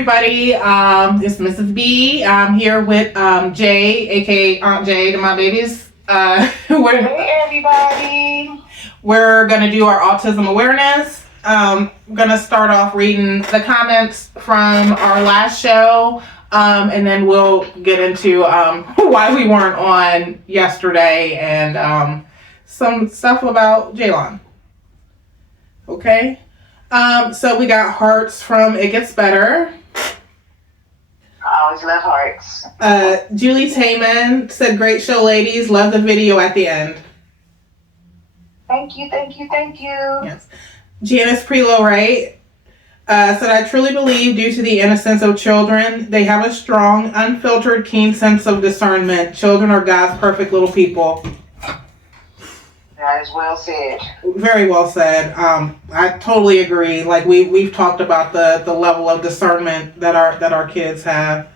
everybody. It's Mrs. B. I'm here with Jay, aka Aunt Jay to my babies. Hey everybody. We're gonna do our autism awareness. I'm gonna start off reading the comments from our last show, and then we'll get into why we weren't on yesterday and some stuff about Jaylon. Okay. So we got hearts from It Gets Better. I always love hearts. Julie Tayman said, great show, ladies. Love the video at the end. Thank you. Yes. Janice Prelo, right? Said, I truly believe due to the innocence of children, they have a strong, unfiltered, keen sense of discernment. Children are God's perfect little people. That is well said. Very well said. I totally agree. Like we've talked about the level of discernment that our kids have.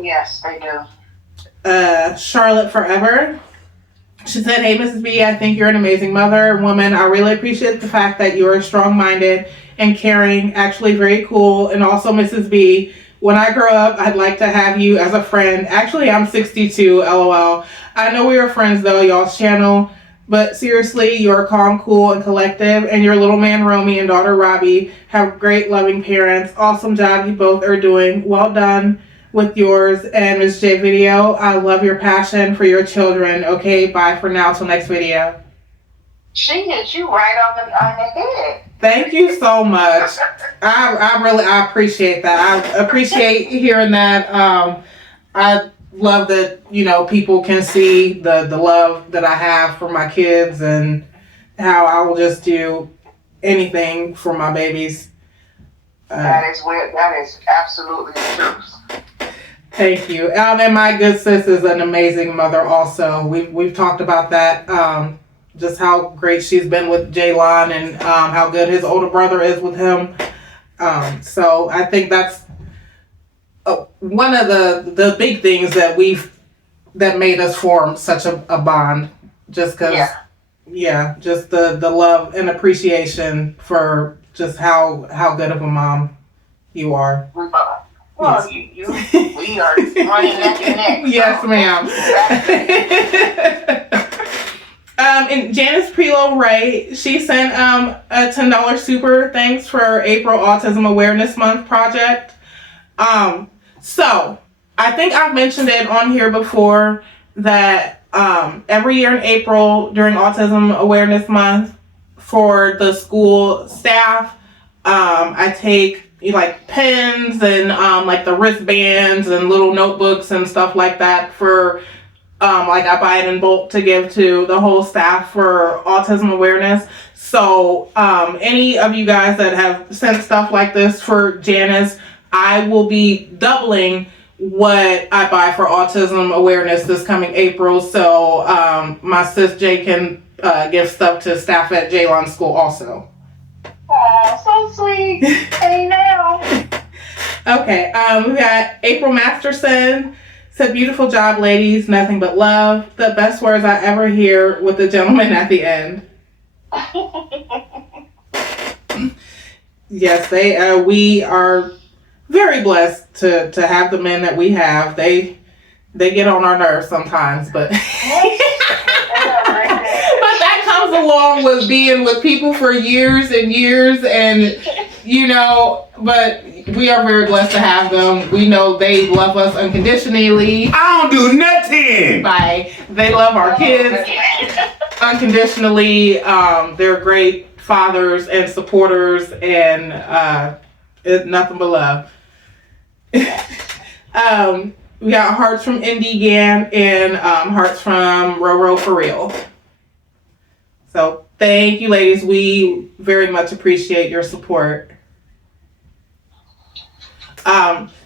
Yes, they do. Charlotte Forever. She said, hey, Mrs. B, I think you're an amazing mother, woman. I really appreciate the fact that you're strong-minded and caring, actually very cool. And also, Mrs. B, when I grow up, I'd like to have you as a friend. Actually, I'm 62, LOL. I know we were friends, though, y'all's channel. But seriously, you're calm, cool, and collective. And your little man, Romy, and daughter, Robbie, have great, loving parents. Awesome job you both are doing. Well done with yours and Ms. J video. I love your passion for your children. Okay, bye for now. Till next video. She hit you right on the head. Thank you so much. I appreciate that. I appreciate hearing that. I love that, people can see the love that I have for my kids and how I will just do anything for my babies. That is absolutely the truth. Thank you. And my good sis is an amazing mother also. We've talked about that, just how great she's been with Jaylon and how good his older brother is with him. So I think that's one of the big things that made us form such a bond. Just because, just the love and appreciation for just how good of a mom you are. Well, yes. We are running neck and neck. Yes, ma'am. And Janice Prelo, right? She sent a $10 super thanks for April Autism Awareness Month project. So I think I've mentioned it on here before that every year in April during Autism Awareness Month for the school staff, I take like pens and like the wristbands and little notebooks and stuff like that for like I buy it in bulk to give to the whole staff for autism awareness. So any of you guys that have sent stuff like this for Janice, I will be doubling what I buy for autism awareness this coming April. So my sis Jay can give stuff to staff at Jaylon School also. Oh, so sweet. Hey now. Okay, we got April Masterson. Said, beautiful job, ladies. Nothing but love. The best words I ever hear with the gentleman at the end. Yes, we are very blessed to have the men that we have. They get on our nerves sometimes, but but that comes along with being with people for years and years, and but we are very blessed to have them. We know they love us unconditionally. I don't do nothing. They love our kids unconditionally. They're great fathers and supporters, and it's nothing but love. We got hearts from Indy Gan and hearts from Roro for real. So thank you, ladies. We very much appreciate your support.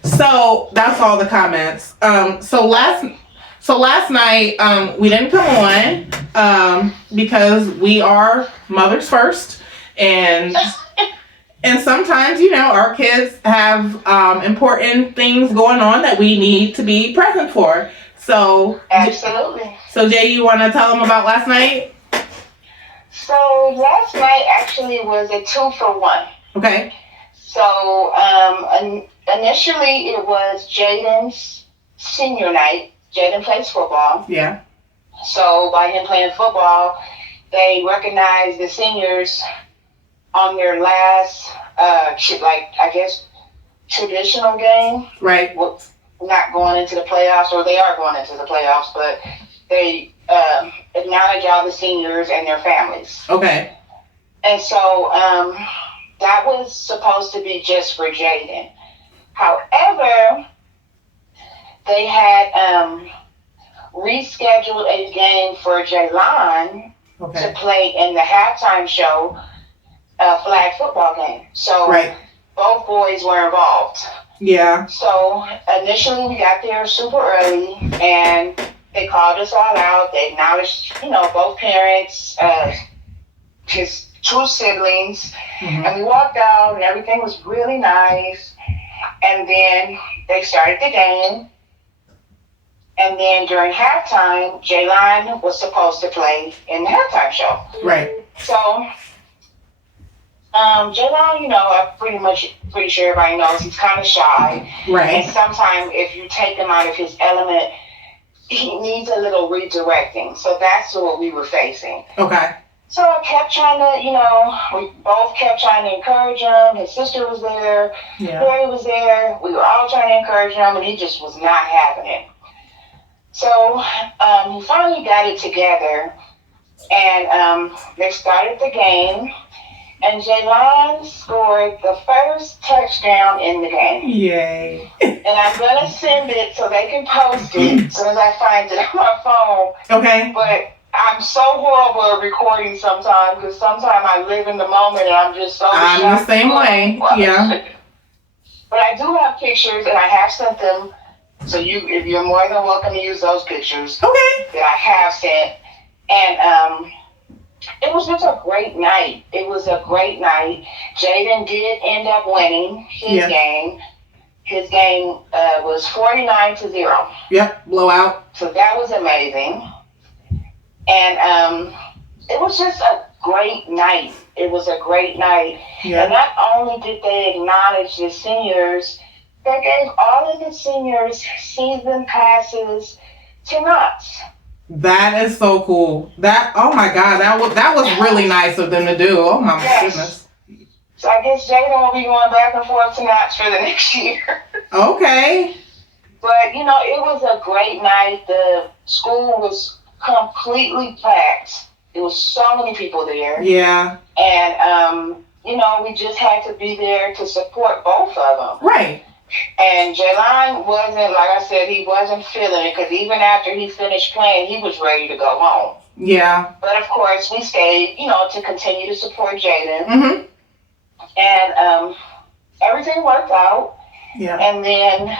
So that's all the comments. So last night we didn't come on because we are mothers first, and sometimes our kids have important things going on that we need to be present for. So absolutely. So Jay, you want to tell them about last night? So last night actually was a 2-for-1. Okay. So initially it was Jaden's senior night. Jaden plays football. Yeah. So by him playing football, they recognized the seniors on their last, traditional game. Right. Well, not going into the playoffs, or they are going into the playoffs, but they acknowledge all the seniors and their families. Okay. And so that was supposed to be just for Jaden. However, they had rescheduled a game for Jaylon to play in the halftime show, flag football game. So both boys were involved. Yeah. So initially we got there super early, and they called us all out. They acknowledged, both parents, his two siblings, and we walked out, and everything was really nice. And then they started the game. And then during halftime, Jaylon was supposed to play in the halftime show. Right. So, Jaylon, I'm pretty sure everybody knows he's kind of shy. Right. And sometimes if you take him out of his element, he needs a little redirecting. So that's what we were facing. Okay. So I kept trying to, we both kept trying to encourage him. His sister was there. Yeah. Barry was there. We were all trying to encourage him, and he just was not having it. So he finally got it together, and they started the game, and Jaylon scored the first touchdown in the game. Yay. And I'm going to send it so they can post it as soon as I find it on my phone. Okay. But I'm so horrible at recording sometimes, because sometimes I live in the moment and I'm just so I'm the same way. Yeah. But I do have pictures, and I have sent them. So if you're more than welcome to use those pictures that I have sent. And it was just a great night. It was a great night. Jaden did end up winning his game. His game was 49-0. Yep, blowout. So that was amazing. And it was just a great night. It was a great night. Yeah. And not only did they acknowledge the seniors, they gave all of the seniors season passes to Knott's. That is so cool. Oh my God, that was really nice of them to do. Oh my goodness. So I guess Jaden will be going back and forth to Knott's for the next year. Okay. But it was a great night. The school was completely packed. There was so many people there. Yeah. And we just had to be there to support both of them. Right. And Jaylon wasn't, like I said, he wasn't feeling it, because even after he finished playing, he was ready to go home. Yeah. But of course, we stayed, to continue to support Jaden. Mm-hmm. And everything worked out. Yeah. And then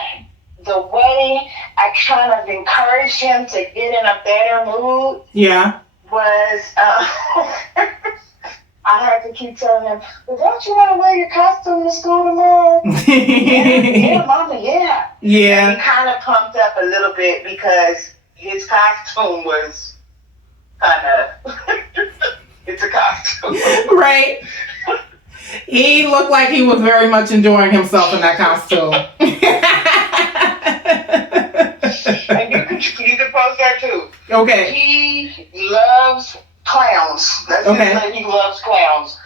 the way I kind of encouraged him to get in a better mood. Yeah. Was I had to keep telling him, well, don't you want to wear your costume to school tomorrow? yeah, Mama, yeah. Yeah. And he kind of pumped up a little bit, because costume was kind of, it's a costume. Right. He looked like he was very much enjoying himself in that costume. And you can post that too. Okay. He loves clowns. That's his name. He loves clowns.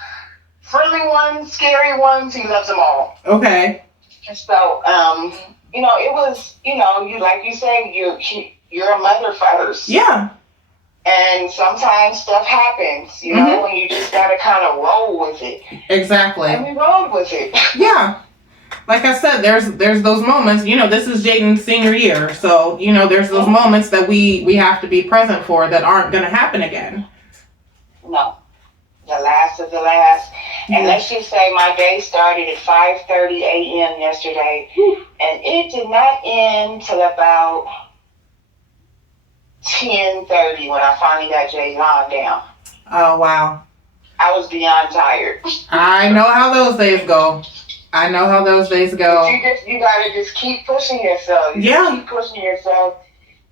Friendly ones, scary ones, he loves them all. Okay. So, it was, you like you say, you're a mother first. Yeah. And sometimes stuff happens, and you just gotta kind of roll with it. Exactly. And we rolled with it. Yeah. Like I said, there's those moments, this is Jaden's senior year, so, there's those moments that we have to be present for that aren't going to happen again. No. The last of the last. And let's just say my day started at 5:30 a.m. yesterday, and it did not end till about 10:30 when I finally got Jaylon down. Oh, wow. I was beyond tired. I know how those days go. But you gotta just keep pushing yourself. Keep pushing yourself,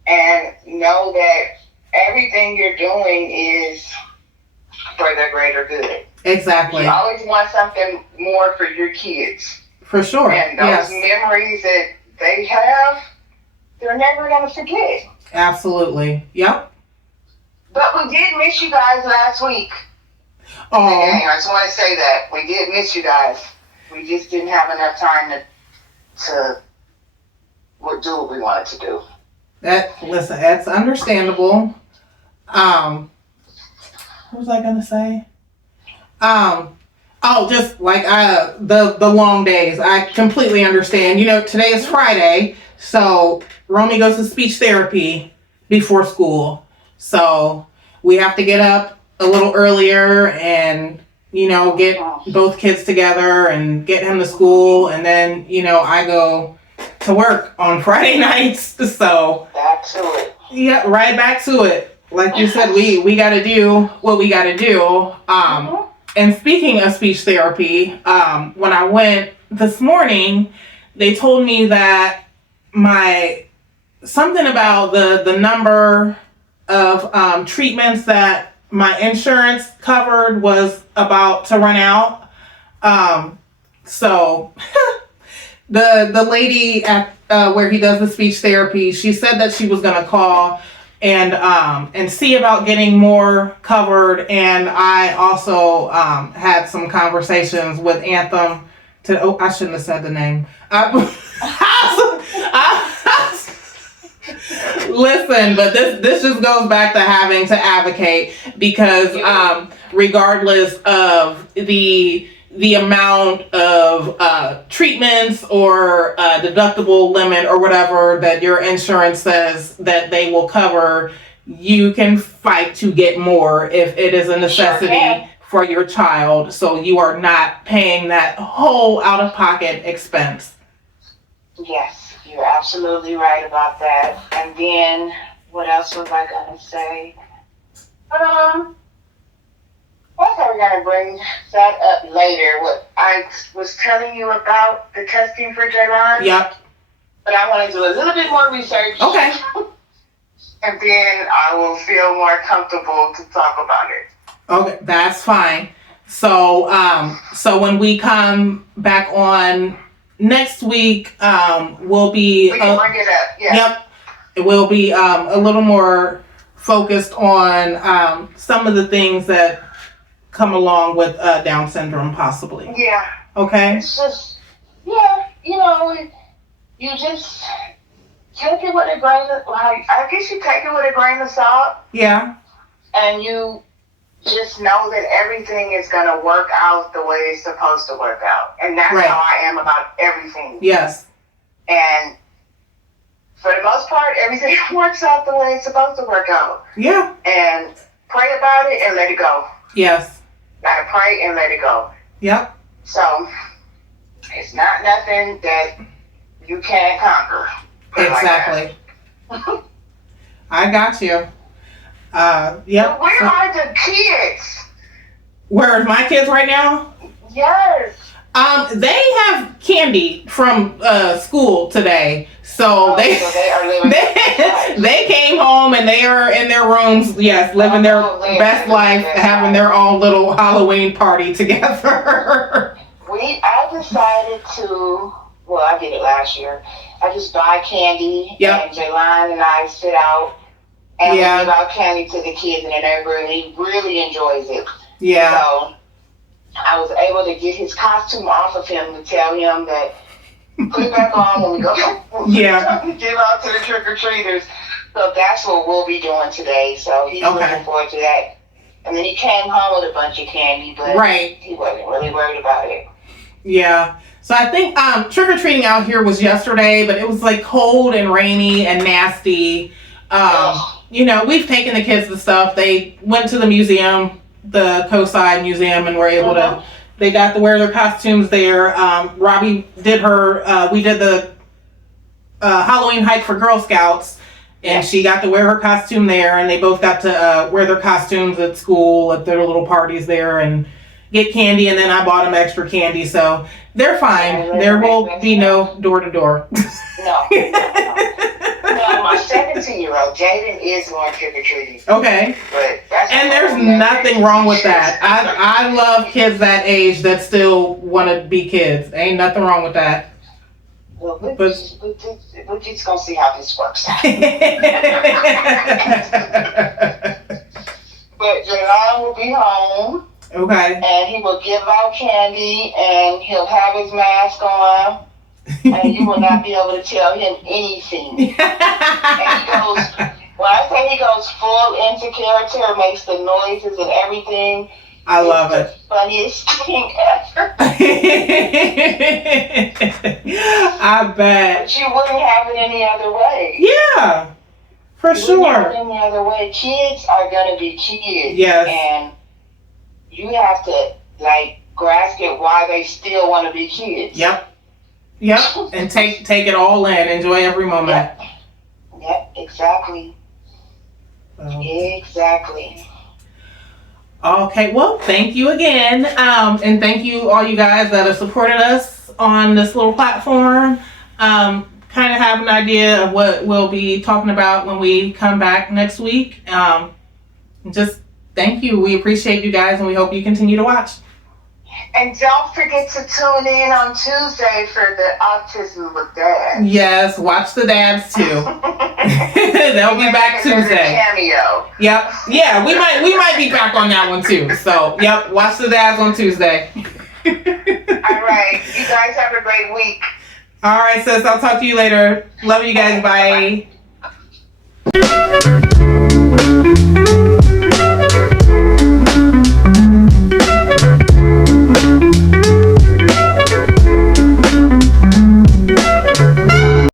and know that everything you're doing is for the greater good. Exactly. You always want something more for your kids. For sure. And those memories that they have, they're never going to forget. Absolutely. Yep. But we did miss you guys last week. Oh. I just want to say that. We did miss you guys. We just didn't have enough time to do what we wanted to do. Listen, that's understandable. What was I gonna say? Just like the long days. I completely understand. You know, today is Friday, so Romy goes to speech therapy before school. So we have to get up a little earlier and, you know, get both kids together and get him to school, and then, you know, I go to work on Friday nights. So back to it. Yeah, right back to it. Like you said, we got to do what we got to do. And speaking of speech therapy, when I went this morning, they told me that something about the number of treatments that my insurance covered was about to run out. So the lady at where he does the speech therapy, she said that she was gonna call and see about getting more covered. And I also had some conversations with Anthem I shouldn't have said the name. Listen, but this just goes back to having to advocate, because regardless of the amount of treatments or deductible limit or whatever that your insurance says that they will cover, you can fight to get more if it is a necessity for your child, so you are not paying that whole out-of-pocket expense. Yes, you're absolutely right about that. And then, what else was I going to say? I thought we were going to bring that up later. What I was telling you about the testing for Jaylon. Yep. But I want to do a little bit more research. Okay. And then I will feel more comfortable to talk about it. Okay, that's fine. So when we come back on next week, we can bring it up. Yeah. Yep. It will be a little more focused on some of the things that come along with Down syndrome, possibly. Yeah. Okay. It's just, you just take it with a grain of, I guess you take it with a grain of salt. Yeah. And you just know that everything is going to work out the way it's supposed to work out. And that's how I am about everything. Yes. And for the most part, everything works out the way it's supposed to work out. Yeah. And pray about it and let it go. Yes. Gotta pray and let it go. Yep. So, it's not nothing that you can't conquer. Exactly. Like I got you. Yep. Where are the kids? Where are my kids right now? Yes. They have candy from school today, so they are living they came home and they are in their rooms. Yes, living their best life, having their own little Halloween party together. I decided to. Well, I did it last year. I just buy candy, and Jaylon and I sit out and we give out candy to the kids, and everybody really enjoys it. Yeah. So I was able to get his costume off of him to tell him that put it back on when we go. Give out to the trick-or-treaters. So that's what we'll be doing today. So he's looking forward to that. And then he came home with a bunch of candy, but he wasn't really worried about it. Yeah. So I think trick-or-treating out here was yesterday, but it was like cold and rainy and nasty. We've taken the kids to stuff. They went to the museum, the Coastside Museum, and were able to, they got to wear their costumes there. Robbie did we did the Halloween hike for Girl Scouts, and she got to wear her costume there, and they both got to wear their costumes at school at their little parties there and get candy, and then I bought them extra candy, so they're fine. There will be no door-to-door. No, my My 17-year-old, Jaden, is going trick-or-treating. Okay. But that's And there's nothing wrong with that. I love kids that age that still want to be kids. Ain't nothing wrong with that. Well, we're just going to see how this works out. But Jaylon will be home. Okay. And he will give out candy, and he'll have his mask on, and you will not be able to tell him anything. And he goes, when I say he goes full into character, makes the noises and everything. I love it. The funniest thing ever. I bet. But you wouldn't have it any other way. Yeah, for You wouldn't have it sure. any other way. Kids are going to be kids. Yes. And you have to, like, grasp it why they still want to be kids. Yep. And take it all in. Enjoy every moment. Yep, exactly. Exactly. Okay, well, thank you again. And thank you all you guys that have supported us on this little platform. Kind of have an idea of what we'll be talking about when we come back next week. Just thank you. We appreciate you guys, and we hope you continue to watch. And don't forget to tune in on Tuesday for the Autism with Dad. Yes, watch the dads too. They'll be back Tuesday. Cameo. Yep. Yeah, we might be back on that one too. So, yep, watch the dads on Tuesday. All right. You guys have a great week. All right, sis. I'll talk to you later. Love you guys. Bye.